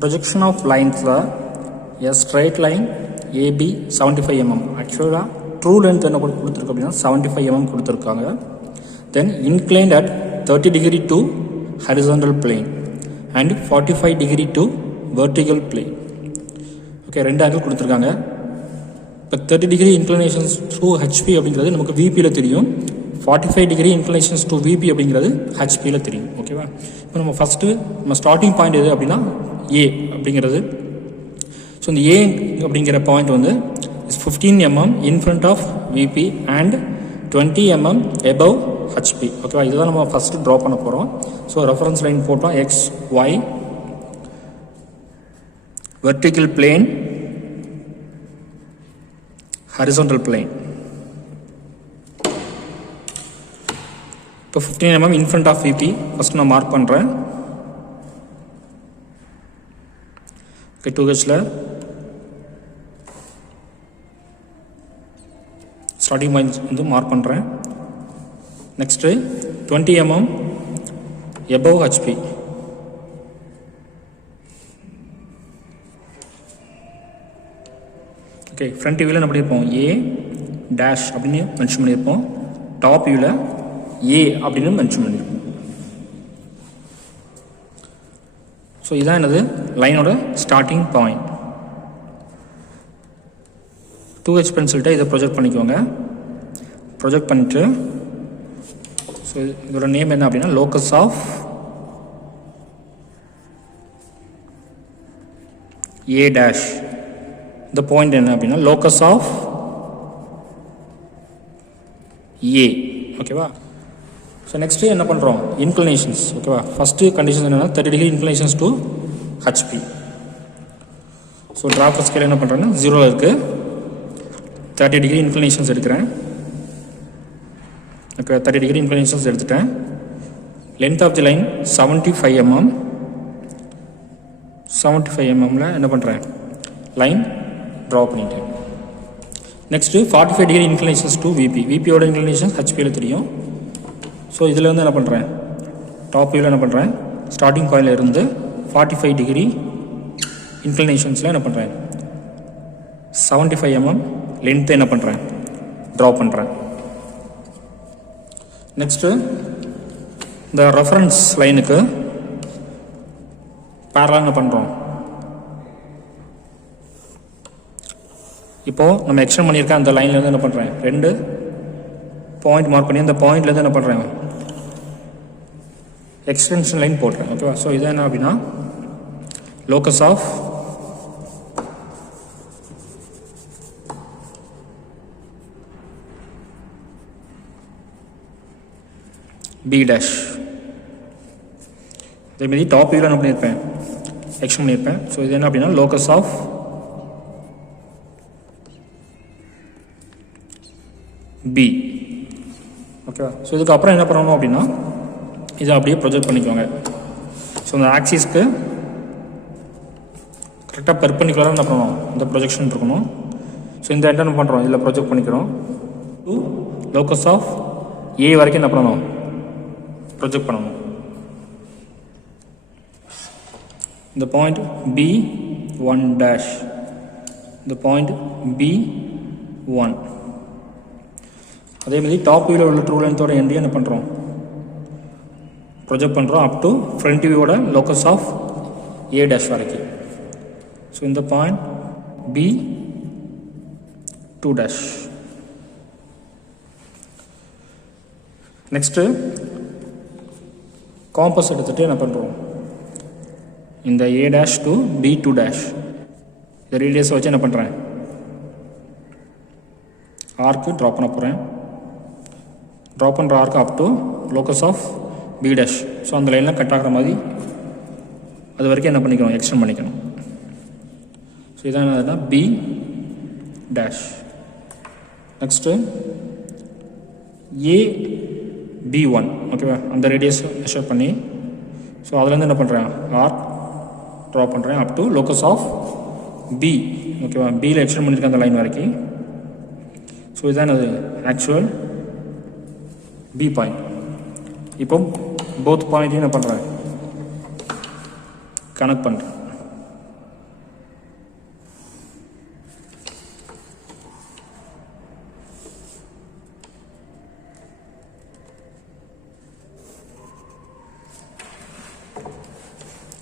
projection of lines a straight line AB 75 mm. Actually true length என்ன கொடுத்திருக்கு அப்படினா 75 mm கொடுத்திருக்காங்க. Then inclined at 30 degree to horizontal plane and 45 degree to vertical plane. Okay, ரெண்டு angle கொடுத்திருக்காங்க. இப்போ 30 degree inclinations to HP அப்படிங்கிறது நமக்கு VP ல தெரியும். 45 degree inclinations to VP அப்படிங்கிறது HP ல தெரியும். ஓகேவா? இப்போ நம்ம ஃபர்ஸ்ட் நம்ம ஸ்டார்டிங் பாயிண்ட் எது அப்படினா A அப்படிங்கிறது. ஸோ இந்த A அப்படிங்கிற பாயிண்ட் வந்து is 15 mm in front of VP and 20 mm above HP. ஓகேவா? இதுதான் நம்ம ஃபர்ஸ்ட் ட்ரா பண்ண போகிறோம். ஸோ ரெஃபரன்ஸ் லைன் போட்டோம் X, Y, vertical plane, horizontal plane. இப்போ 15 mm in front of VP first நான் மார்க் பண்ணுறேன். ஓகே, 2Hல ஸ்டார்டிங் பாயிண்ட் வந்து மார்க் பண்ணுறேன். Next 20 mm above HP. Okay, front வியூவில் என்ன பண்ணியிருப்போம் A டேஷ் அப்படின்னு மென்ஷன் பண்ணியிருப்போம். டாப் வியூவில் A அப்படின்னு மென்ஷன் பண்ணியிருப்போம். ஸோ இதான் என்னது லைனோட ஸ்டார்டிங் பாயிண்ட். 2H பென்சில்கிட்ட இதை ப்ரொஜெக்ட் பண்ணிக்கோங்க. ப்ரொஜெக்ட் பண்ணிவிட்டு ஸோ இதோட நேம் என்ன அப்படின்னா லோக்கஸ் ஆஃப் A டேஷ். இந்த பாயிண்ட் என்ன அப்படின்னா லோக்கஸ் ஆஃப் A. ஓகேவா? ஸோ நெக்ஸ்ட்டு என்ன பண்ணுறோம் இன்க்ளினேஷன்ஸ். ஓகேவா? ஃபஸ்ட்டு கண்டிஷன் என்னென்னா 30 degree inclinations to HP. So draft scale என்ன பண்ணுறேன்னா 0 இருக்குது. 30 degree இன்க்ளினேஷன்ஸ் எடுக்கிறேன். ஓகே, 30 degree இன்க்ளினேஷன்ஸ் எடுத்துட்டேன். Length of the line 75 mm. 75 mmல என்ன பண்ணுறேன் லைன் ட்ரா பண்ணிட்டேன். Next 45 degree inclinations to VP. VPயோட இன்க்ளினேஷன்ஸ் HPயில் தெரியும். ஸோ இதில் வந்து என்ன பண்ணுறேன் டாப் வியூவில் என்ன பண்ணுறேன் ஸ்டார்டிங் பாயிண்டில் இருந்து 45 degree இன்க்ளினேஷன்ஸில் என்ன பண்ணுறேன் 75 mm லென்த்தை என்ன பண்ணுறேன் ட்ரா பண்ணுறேன். நெக்ஸ்ட்டு இந்த ரெஃபரன்ஸ் லைனுக்கு பேரலாக என்ன பண்ணுறோம் இப்போது நம்ம எக்ஸ்டெண்ட் பண்ணியிருக்க அந்த லைன்லேருந்து என்ன பண்ணுறேன் 2 பாயிண்ட் மார்க் பண்ணி அந்த பாயிண்ட்லேருந்து என்ன பண்ணுறேன் எக்ஸ்டென்ஷன் லைன் போடுறேன். ஓகேவா? ஸோ இது என்ன அப்படின்னா லோக்கஸ் ஆஃப் B டேஷ். அதேமாதிரி டாப் வியூவில் என்ன பண்ணியிருப்பேன் எக்ஸ்டெண்ட் பண்ணியிருப்பேன். ஸோ இது என்ன அப்படின்னா லோக்கஸ் ஆஃப் B. ஓகேவா? ஸோ இதுக்கப்புறம் என்ன பண்ணணும் அப்படின்னா இதை அப்படியே ப்ரொஜெக்ட் பண்ணிக்கோங்க. ஸோ இந்த ஆக்சிஸ்க்கு கரெக்டாக பெர்பெண்டிகுலராக என்ன பண்ணணும் இந்த ப்ரொஜெக்ஷன் இருக்கணும். ஸோ இந்த என்ன பண்ணுறோம் இதில் ப்ரொஜெக்ட் பண்ணிக்கிறோம். லோக்கஸ் ஆஃப் A வரைக்கும் என்ன பண்ணணும் ப்ரொஜெக்ட் பண்ணணும். இந்த பாயிண்ட் B1 டேஷ், இந்த பாயிண்ட் B1. அதேமாதிரி டாப் வியூவில் உள்ள ட்ரூ லென்த்தோட எண்டையும் என்ன பண்ணுறோம் ப்ரொஜெக்ட் பண்ணுறோம் அப் டு ஃப்ரண்ட் வியூவோட லோக்கஸ் ஆஃப் A டேஷ் வரைக்கும். ஸோ இந்த point B2 dash. Next compass எடுத்துகிட்டு என்ன பண்ணுறோம் இந்த A dash to B2 dash இந்த ரேடியஸை வச்சு என்ன பண்ணுறேன் ஆர்க்கு ட்ரா பண்ண போகிறேன். ட்ரா பண்ணுற arc up to locus of B dash. So அந்த லைன்லாம் கட் ஆகிற மாதிரி அது வரைக்கும் என்ன பண்ணிக்கணும் எக்ஸ்டெண்ட் பண்ணிக்கணும். ஸோ இதான் என்னதுன்னா B டேஷ். Next AB1. ஓகேவா? அந்த ரேடியஸ் மெஷர் பண்ணி ஸோ அதுலேருந்து என்ன பண்ணுறேன் ஆர்க் ட்ரா பண்ணுறேன் up to locus of B. ஓகேவா? Bயில் எக்ஸ்டெண்ட் பண்ணியிருக்கேன் அந்த லைன் வரைக்கும். ஸோ இதுதான் அது ஆக்சுவல் B பாயிண்ட். இப்போ போத் பாயிண்ட்டையும் என்ன பண்ணுறேன் கனெக்ட் பண்ணுறேன்.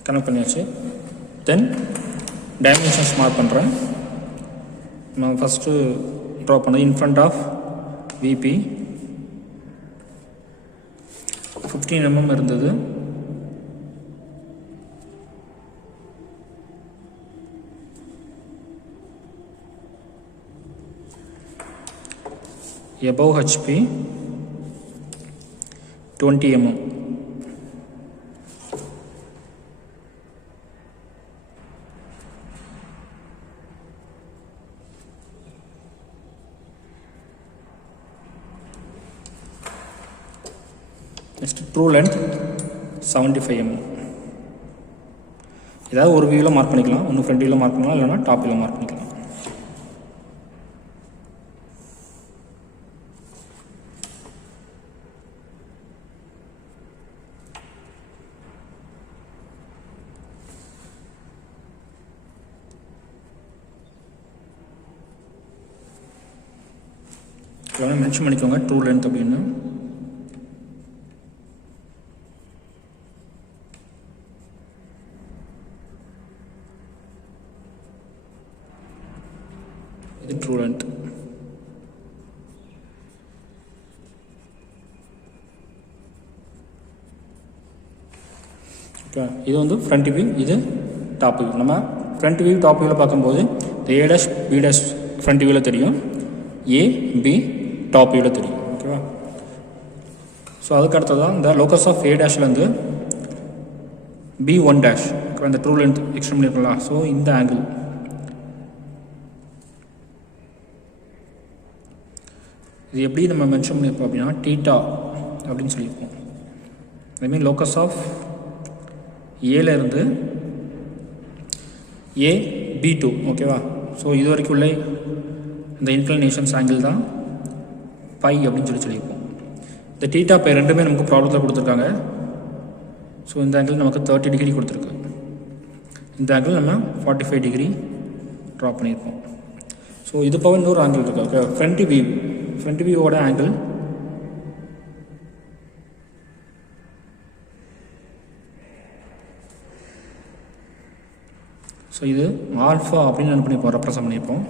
கனெக்ட் பண்ணியாச்சு. தென் டைமென்ஷன்ஸ் மார்க் பண்ணுறேன். நான் ஃபஸ்ட்டு ட்ரா பண்ணது in front of VP 15 mm இருந்தது. above HP 20 mm. Next true length 75 mm. ஏதாவது ஒரு வியூவில் மார்க் பண்ணிக்கலாம், ஒன்று ஃப்ரண்ட் வியூவில் மார்க் பண்ணலாம், இல்லைனா டாப் வியூவில் மார்க் பண்ணிக்கலாம். இதெல்லாம் மென்ஷன் பண்ணிக்கோங்க ட்ரூ லென்த் அப்படின்னு. இது ட்ரூ லென்த். ஓகே, இது வந்து ஃப்ரண்ட் வியூ, இது டாப் வியூ. நம்ம ஃப்ரண்ட் வியூ டாப் வியூவில் பார்க்கும்போது A' B' ஃப்ரண்ட் வியூவில் தெரியும், A B டாப் வியூவில் தெரியும். ஓகேவா? ஸோ அதுக்கு அடுத்தது தான் இந்த லோக்கஸ் ஆஃப் A'-லேருந்து B1', இந்த ட்ரூ லென்த் எக்ஸ்டெண்ட் பண்ணிருக்கலாம். ஸோ இந்த ஆங்கிள் இது எப்படி நம்ம மென்ஷன் பண்ணியிருப்போம் அப்படின்னா தீட்டா அப்படின்னு சொல்லியிருப்போம். ஐ லோக்கஸ் ஆஃப் ஏலேருந்து AB2. ஓகேவா? ஸோ இது வரைக்கும் உள்ள இந்த இன்க்ளினேஷன்ஸ் ஆங்கிள் தான் பை அப்படின்னு சொல்லியிருப்போம். இந்த தீட்டா பை ரெண்டுமே நமக்கு ப்ராப்ளத்தில் கொடுத்துருக்காங்க. ஸோ இந்த ஆங்கிள் நமக்கு 30 டிகிரி கொடுத்துருக்கு. இந்த ஆங்கிள் நம்ம 45 டிகிரி ட்ரா பண்ணியிருப்போம். ஸோ இது போக இன்னொரு ஆங்கிள் இருக்கு. ஓகே, ஃப்ரண்ட் வியூவோட ஆங்கிள் ஸோ இது ஆல்ஃபா அப்படின்னு என்ன பண்ணிப்போம், ரெப்ரசன்ட் பண்ணியிருப்போம்.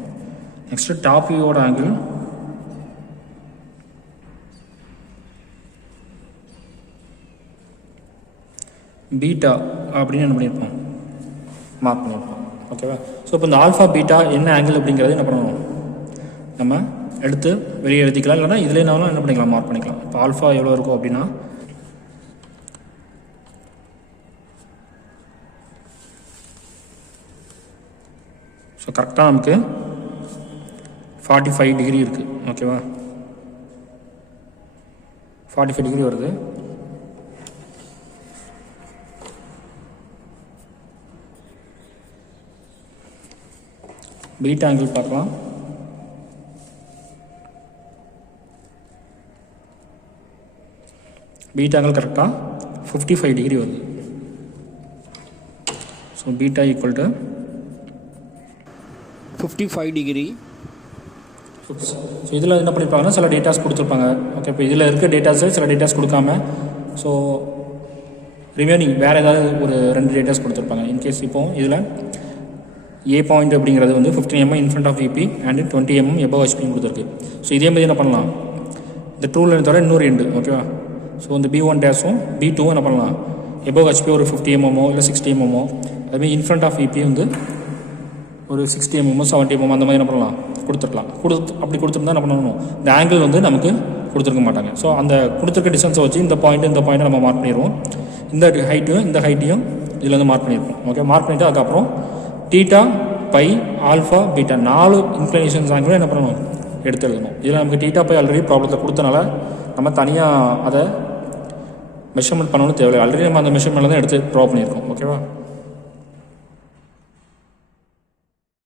நெக்ஸ்ட்டு டாப் வியூவோட ஆங்கிள் பீட்டா அப்படின்னு என்ன பண்ணியிருப்போம், மார்க் பண்ணியிருப்போம். ஓகேவா? ஸோ இப்போ இந்த ஆல்ஃபா பீட்டா என்ன ஆங்கிள் அப்படிங்கிறது என்ன பண்ணணும், நம்ம எடுத்து வெளியே எழுதிக்கலாம், இல்லைனா இதுலேனாலும் என்ன பண்ணிக்கலாம், மார்க் பண்ணிக்கலாம். இப்போ ஆல்ஃபா எவ்வளோ இருக்கும் அப்படின்னா ஸோ கரெக்டாக நமக்கு 45 டிகிரி இருக்குது. ஓகேவா? 45 டிகிரி வருது. பீட்டா ஆங்கிள் பார்க்கலாம். பீட்டா ஆங்கிள் கரெக்டாக 55 டிகிரி வருது. So beta equal to 55 degree. So இதில் என்ன பண்ணியிருப்பாங்கன்னா சில டேட்டாஸ் கொடுத்துருப்பாங்க. ஓகே, இப்போ இதில் இருக்க டேட்டாஸு சில டேட்டாஸ் கொடுக்காம ஸோ ரிமைனிங் வேறு ஏதாவது ஒரு 2 டேட்டாஸ் கொடுத்துருப்பாங்க. இன்கேஸ் இப்போ இதில் A பாயிண்ட் அப்படிங்கிறது வந்து 15 mm in front of VP and 20 mm above HP கொடுத்துருக்கு. ஸோ இதே மாதிரி என்ன பண்ணலாம், இந்த ட்ரூ லென்த் தவிர இன்னொரு எண்டு. ஓகேவா? ஸோ இந்த B1' B2 என்ன பண்ணலாம், எபவ் HP ஒரு 50 mm இல்லை 60 mm, அதுமாதிரி இன் ஃப்ரண்ட் ஆஃப் VP வந்து ஒரு 60 mm 70 mm அந்த மாதிரி என்ன பண்ணலாம், கொடுத்துருக்கலாம். அப்படி கொடுத்துருந்தா என்ன பண்ணணும், இந்த ஆங்கிள் வந்து நமக்கு கொடுத்துருக்க மாட்டாங்க. ஸோ அந்த கொடுத்துருக்க டிஸ்டன்ஸை வச்சு இந்த பாயிண்ட்டை நம்ம மார்க் பண்ணிடுவோம். இந்த ஹைட்டையும் இதில் வந்து மார்க் பண்ணியிருப்போம். ஓகே, மார்க் பண்ணிவிட்டு அதுக்கப்புறம் theta phi alpha beta 4 inclinations ஆங்கிளும் என்ன பண்ணணும், எடுத்து எழுதணும். இதில் நமக்கு தீட்டா பை ஆல்ரெடி ப்ராப்ளத்தில் கொடுத்தனால நம்ம தனியாக அதை மெஷர்மெண்ட் பண்ணணும்னு தேவையில்லை. ஆல்ரெடி நம்ம அந்த மெஷர்மெண்ட்டில் தான் எடுத்து ட்ரா பண்ணியிருக்கோம். ஓகேவா?